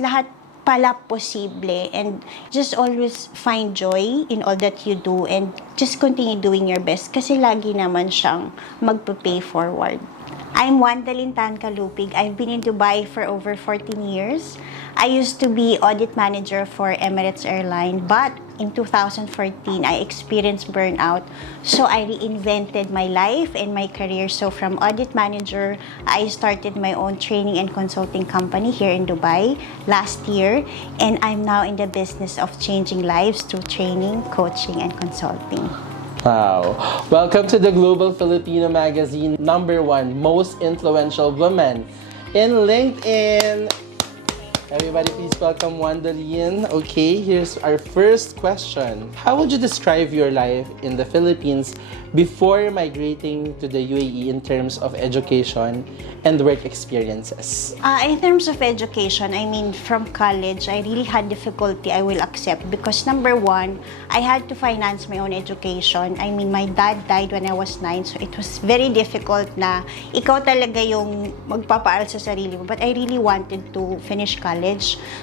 Lahat pala posible, and just always find joy in all that you do and just continue doing your best kasi lagi naman siyang magpa-pay forward. I'm Wandalyn Tan-Calupig. I've been in Dubai for over 14 years. I used to be audit manager for Emirates Airline, but in 2014, I experienced burnout. So I reinvented my life and my career. So from audit manager, I started my own training and consulting company here in Dubai last year. And I'm now in the business of changing lives through training, coaching, and consulting. Wow. Welcome to the Global Filipino Magazine, #1 most influential woman in LinkedIn. Everybody, please welcome Wandalyn. Okay, here's our first question. How would you describe your life in the Philippines before migrating to the UAE in terms of education and work experiences? In terms of education, I mean, from college, I really had difficulty, I will accept, because number one, I had to finance my own education. I mean, my dad died when I was 9, so it was very difficult na ikaw talaga yung magpapaaral sa sarili mo. But I really wanted to finish college.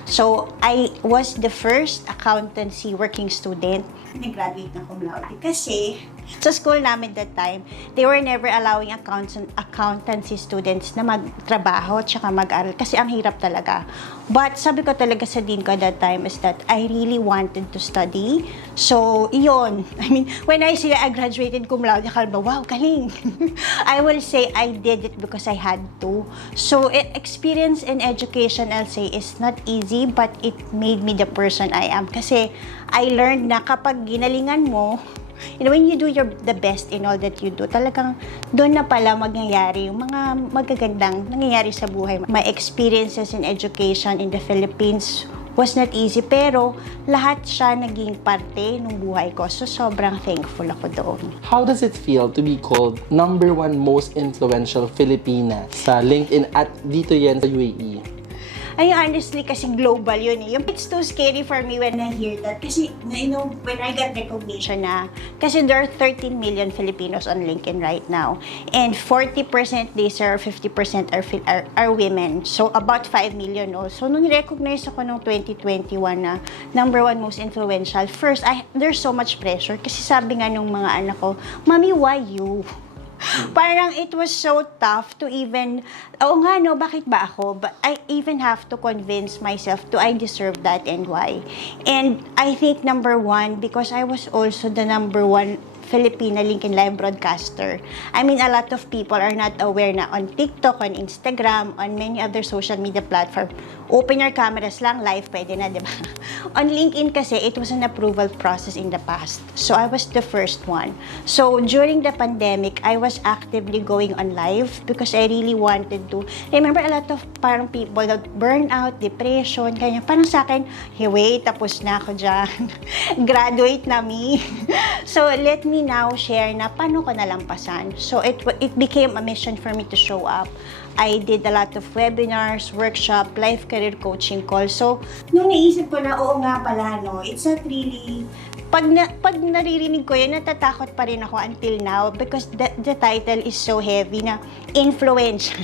So, I was the first accountancy working student. Nag-graduate na cum laude kasi sa school namin that time, they were never allowing accountancy students na magtrabaho at saka mag-aral kasi ang hirap talaga. But sabi ko talaga sa dean ko that time is that I really wanted to study. So, iyon. I mean, when I say I graduated cum laude, akala ba, wow, galing. I will say I did it because I had to. So, experience in education, I'll say, is not easy, but it made me the person I am. Kasi I learned na kapag ginalingan mo, when you do the best in all that you do, talagang doon na pala mangyayari yung mga magagandang nangyayari sa buhay. My experiences in education in the Philippines was not easy, pero lahat siya naging parte ng buhay ko. So, sobrang thankful ako doon. How does it feel to be called #1 most influential Filipina sa LinkedIn at dito yan sa UAE? Ay, honestly, kasi global yun eh. It's too scary for me when I hear that. Kasi, when I got recognition na, kasi there are 13 million Filipinos on LinkedIn right now. And 40% they serve, 50% are women. So, about 5 million also. Nung recognize ako noong 2021 na #1 most influential, first, there's so much pressure. Kasi sabi nga nung mga anak ko, Mommy, why you? Parang it was so tough to even, nga no, bakit ba ako? But I even have to convince myself, do I deserve that and why? And I think #1, because I was also the #1 Filipina LinkedIn live broadcaster. I mean, a lot of people are not aware na on TikTok, on Instagram, on many other social media platforms, open your cameras lang, live pwede na, di ba? On LinkedIn kasi, it was an approval process in the past. So, I was the first one. So, during the pandemic, I was actively going on live because I really wanted to. Remember, a lot of parang people that burnout, depression, kanya. Parang sa akin, hey, wait, tapos na ako dyan. Graduate na me. So, let me now share na paano ko nalampasan. So, it became a mission for me to show up. I did a lot of webinars, workshop, life career coaching calls. So, nung naisip ko na, oo nga pala, no, it's not really, pag naririnig ko yan, natatakot pa rin ako until now because the title is so heavy na influential.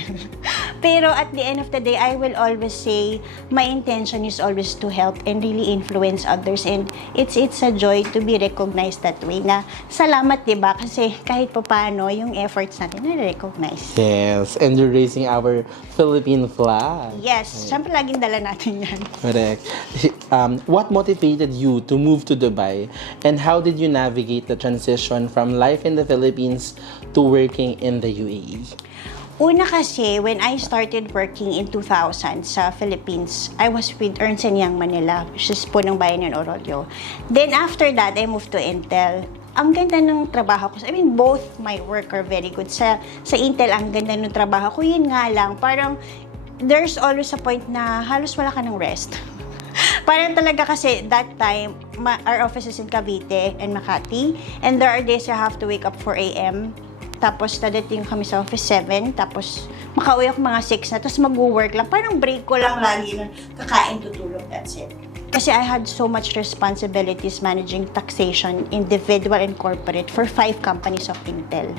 Pero at the end of the day, I will always say, my intention is always to help and really influence others. And it's a joy to be recognized that way na salamat, diba? Kasi kahit pa paano, yung efforts natin na-recognize. Yes, and you're raising our Philippine flag. Yes, syempre laging dala natin yan. Correct. What motivated you to move to Dubai, and how did you navigate the transition from life in the Philippines to working in the UAE? Una kasi, when I started working in 2000 sa Philippines, I was with Ernst & Young Manila, which is po ng bayan ng Oroyo. Then after that, I moved to Intel. Ang ganda ng trabaho ko. I mean, both my work are very good. Sa Intel, ang ganda ng trabaho ko. Yun nga lang, parang there's always a point na halos wala ka ng rest. Parang talaga kasi that time, our office is in Cavite and Makati. And there are days I have to wake up 4 a.m. Tapos, dadating kami sa office 7. Tapos, makauwi ako mga 6 na. Tapos, mag-work lang. Parang break ko lang lagi nun. Kakain, tutulog, that's it. Kasi I had so much responsibilities managing taxation, individual and corporate, for 5 companies of Intel.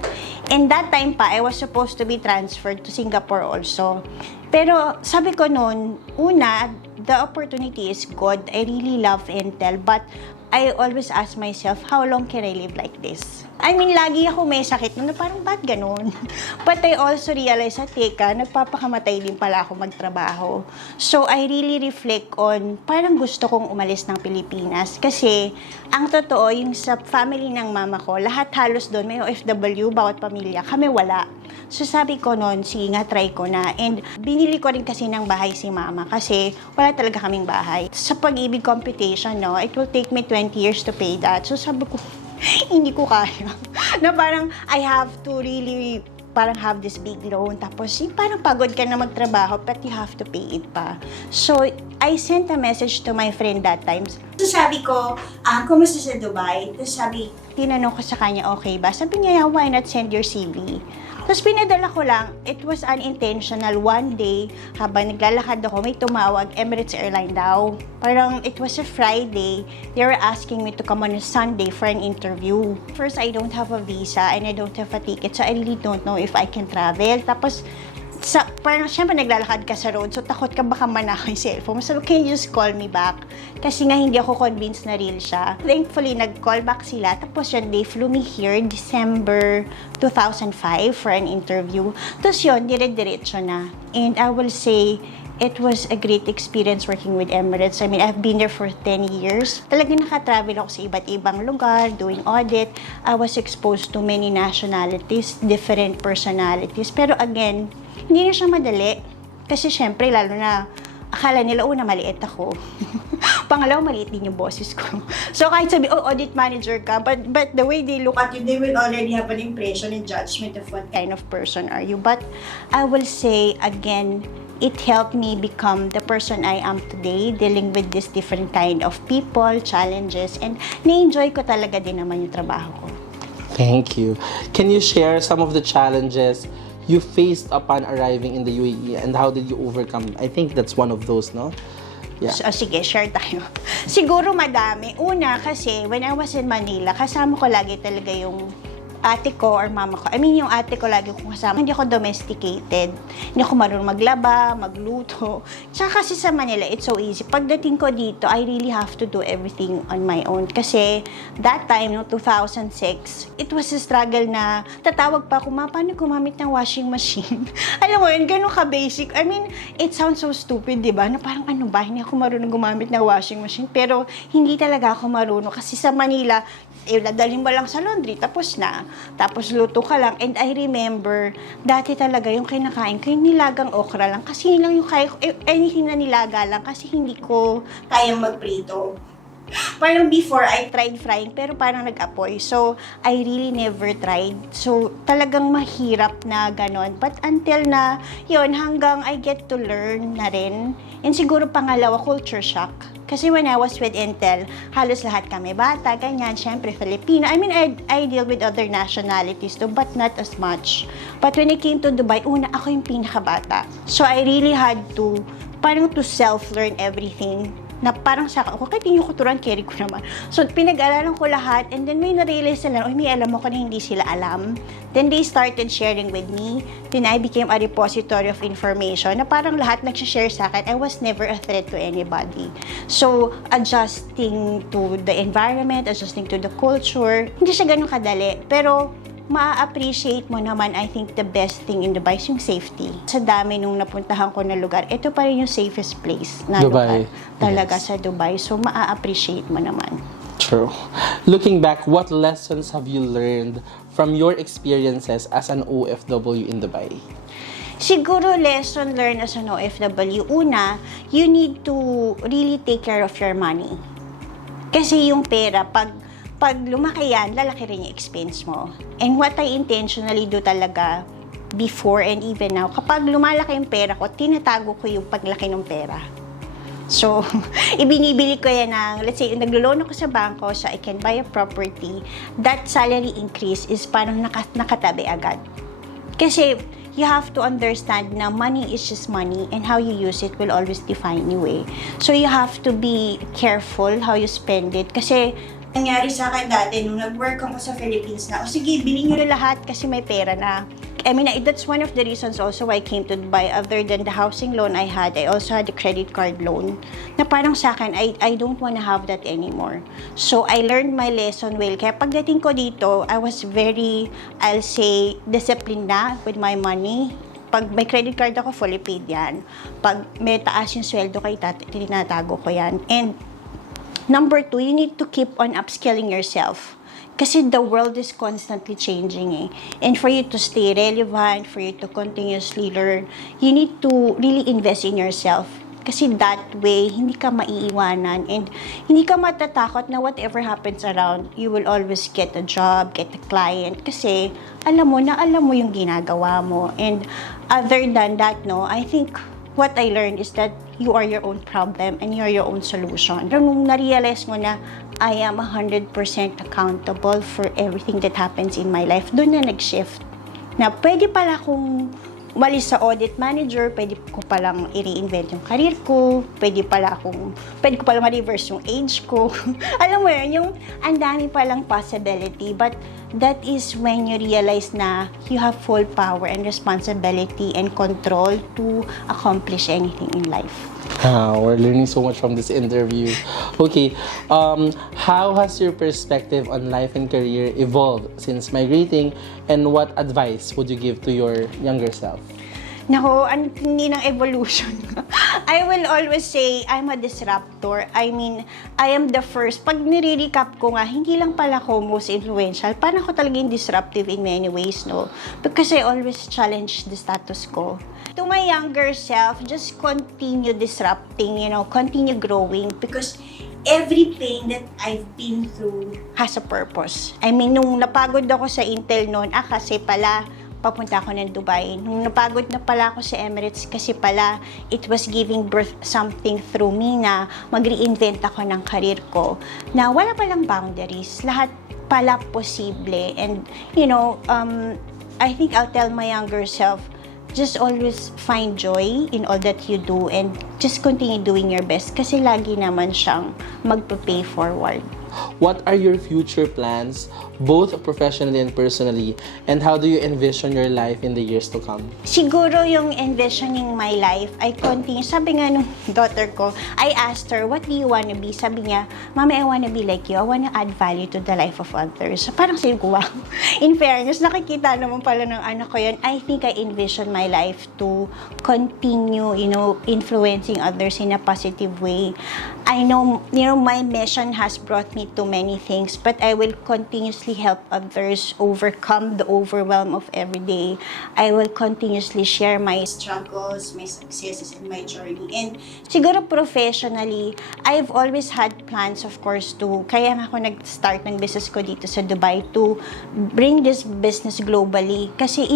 And that time pa, I was supposed to be transferred to Singapore also. Pero sabi ko noon, una, the opportunity is good. I really love Intel, but I always ask myself, how long can I live like this? I mean, lagi ako may sakit na parang, ba't ganun? But I also realize, teka, nagpapakamatay din pala ako magtrabaho. So, I really reflect on, parang gusto kong umalis ng Pilipinas. Kasi, ang totoo, yung sa family ng mama ko, lahat halos doon, may OFW, bawat pamilya, kami wala. So, sabi ko noon, sige nga, try ko na. And, binili ko rin kasi ng bahay si mama kasi wala talaga kaming bahay. Sa pag-ibig computation, no, it will take me 20 years to pay that. So, sabi ko, hindi ko kaya. Na parang, I have to really parang have this big loan. Tapos, parang pagod ka na magtrabaho, but you have to pay it pa. So, I sent a message to my friend that time. So, sabi ko, kumusta sa Dubai? Tapos sabi, tinanong ko sa kanya, okay ba? Sabi niya, yeah, why not send your CV? Tapos pinadala ko lang, it was unintentional. One day, habang naglalakad ako, may tumawag, Emirates Airline daw. Parang it was a Friday, they were asking me to come on a Sunday for an interview. First, I don't have a visa and I don't have a ticket, so I really don't know if I can travel. Tapos, parang syempre naglalakad ka sa road, so takot ka baka manakaw yung cellphone. So, can you just call me back? Kasi nga hindi ako convinced na real siya. Thankfully, nag-call back sila. Tapos yun, they flew me here December 2005 for an interview. Tapos yun, dire-diretso na. And I will say, it was a great experience working with Emirates. I mean, I've been there for 10 years. Talagang nakatravel ako sa iba't ibang lugar, doing audit. I was exposed to many nationalities, different personalities. Pero again, hindi na siya madali. Kasi syempre, lalo na, akala nila, una, maliit ako. Pangalawa, maliit din yung bosses ko. So, kahit sabi, audit manager ka, but the way they look at you, they will already have an impression and judgment of what kind of person are you. But I will say, again, it helped me become the person I am today, dealing with this different kind of people, challenges, and na-enjoy ko talaga din naman yung trabaho ko. Thank you. Can you share some of the challenges you faced upon arriving in the UAE and how did you overcome? I think that's one of those, no? Yeah. So, sige, share tayo. Siguro madami. Una, kasi when I was in Manila, kasama ko lagi talaga yung ate ko or mama ko. I mean, yung ate ko lagi kong kasama. Hindi ako domesticated. Hindi ako marunong maglaba, magluto. Tsaka kasi sa Manila, it's so easy. Pagdating ko dito, I really have to do everything on my own. Kasi that time, no, 2006, it was a struggle na tatawag pa ako, paano gumamit ng washing machine? Alam mo yun, ganun ka-basic. I mean, it sounds so stupid, di ba? Na parang ano ba, hindi ako marunong gumamit ng washing machine. Pero hindi talaga ako marunong. Kasi sa Manila, dadalhin mo lang sa laundry, tapos na. Tapos luto ka lang. And I remember, dati talaga yung kinakain ko, yung nilagang okra lang. Kasi yun lang yung kaya ko, anything na nilaga lang. Kasi hindi ko kayang magprito. Parang before, I tried frying, pero parang nag-apoy. So, I really never tried. So, talagang mahirap na ganon. But until na, yun, hanggang I get to learn na rin. And siguro pangalawa, culture shock. Kasi when I was with Intel, halos lahat kami bata, ganyan, syempre Filipino. I mean, I deal with other nationalities too, but not as much. But when it came to Dubai, una, ako yung pinakabata. So, I really had to, parang to self-learn everything. Na parang sa akin, kahit hindi ko turuan, carry ko naman. So, pinag-aralan ko lahat, and then may na-realize nila, may alam ako na hindi sila alam. Then, they started sharing with me. Then, I became a repository of information na parang lahat nag-share sa akin. I was never a threat to anybody. So, adjusting to the environment, adjusting to the culture, hindi siya ganun kadali. Pero, ma-appreciate mo naman, I think, the best thing in Dubai is yung safety. Sa dami nung napuntahan ko na lugar, ito pa rin yung safest place na Dubai. lugar talaga sa Dubai. So, ma-appreciate mo naman. True. Looking back, what lessons have you learned from your experiences as an OFW in Dubai? Siguro, lesson learned as an OFW, una, you need to really take care of your money. Kasi yung pera, pag lumaki yan, lalaki rin yung expense mo. And what I intentionally do talaga before and even now, kapag lumalaki yung pera ko, tinatago ko yung paglaki ng pera. So, ibinibili ko yan ng, let's say, naglo-loan ako sa bangko, so I can buy a property, that salary increase is parang nakatabi agad. Kasi, you have to understand na money is just money and how you use it will always define you eh. So, you have to be careful how you spend it. Kasi, nangyari sa akin dati, nung nag-work ako sa Philippines na, sige, bilhin nyo na lahat kasi may pera na. I mean, that's one of the reasons also why I came to Dubai. Other than the housing loan I had, I also had the credit card loan. Na parang sa akin, I don't want to have that anymore. So, I learned my lesson well. Kaya pagdating ko dito, I was very, I'll say, disciplined na with my money. Pag may credit card ako, fully paid yan. Pag may taas yung sweldo ko, tinatago ko yan. And number 2, you need to keep on upskilling yourself. Kasi the world is constantly changing eh. And for you to stay relevant, for you to continuously learn, you need to really invest in yourself. Kasi that way, hindi ka maiiwanan and hindi ka matatakot na whatever happens around, you will always get a job, get a client. Kasi alam mo yung ginagawa mo. And other than that, no, I think what I learned is that you are your own problem and you're your own solution. Nung na-realize mo na I am 100% accountable for everything that happens in my life, doon na nag-shift. Na pwede pala akong umalis sa audit manager, pwede ko palang i-reinvent yung career ko, pwede ko palang ma-reverse yung age ko. Alam mo yun, yung ang dami palang possibility, but that is when you realize na you have full power and responsibility and control to accomplish anything in life. We're learning so much from this interview. Okay, how has your perspective on life and career evolved since migrating, and what advice would you give to your younger self? Nako, ang hindi ng evolution. I will always say, I'm a disruptor. I mean, I am the first. Pag nire-recap ko nga, hindi lang pala ako most influential. Parang ako talagang disruptive in many ways, no? Because I always challenge the status quo. To my younger self, just continue disrupting, continue growing. Because every pain that I've been through has a purpose. I mean, nung napagod ako sa Intel noon, kasi pala, papunta ako ng Dubai. Nung napagod na pala ako sa Emirates kasi pala it was giving birth something through me na mag-reinvent ako ng career ko na wala palang boundaries. Lahat pala posible. And, I think I'll tell my younger self, just always find joy in all that you do and just continue doing your best kasi lagi naman siyang magpa-pay forward. What are your future plans, both professionally and personally, and how do you envision your life in the years to come? Siguro yung envisioning my life, I continue. Sabi nga nung daughter ko, I asked her, what do you wanna be? Sabi niya, Mama, I wanna be like you. I wanna add value to the life of others. So parang sabi ko, wow. In fairness, nakikita naman pala ng anak ko yun. I think I envision my life to continue, influencing others in a positive way. I know, my mission has brought me to many things, but I will continuously help others overcome the overwhelm of every day. I will continuously share my struggles, my successes, and my journey. And siguro professionally, I've always had plans, of course, kaya nga ako nag-start ng business ko dito sa Dubai, to bring this business globally. Kasi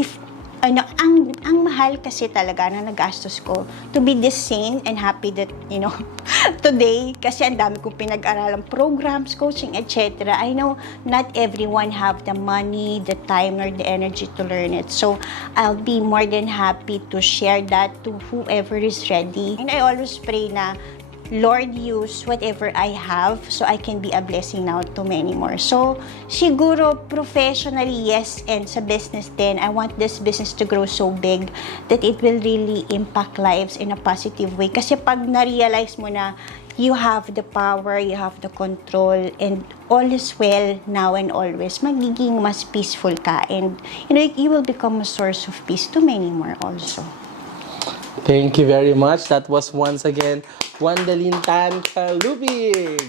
ang mahal kasi talaga na nagastos ko to be this sane and happy that, today, kasi ang dami kong pinag-aralang programs, coaching, etc. I know not everyone have the money, the time, or the energy to learn it. So, I'll be more than happy to share that to whoever is ready. And I always pray na, Lord, use whatever I have so I can be a blessing now to many more. So, siguro professionally, yes, and sa business din, I want this business to grow so big that it will really impact lives in a positive way. Kasi pag na-realize mo na you have the power, you have the control, and all is well now and always, magiging mas peaceful ka. And, you will become a source of peace to many more also. Thank you very much. That was once again Wandalyn Tan-Calupig.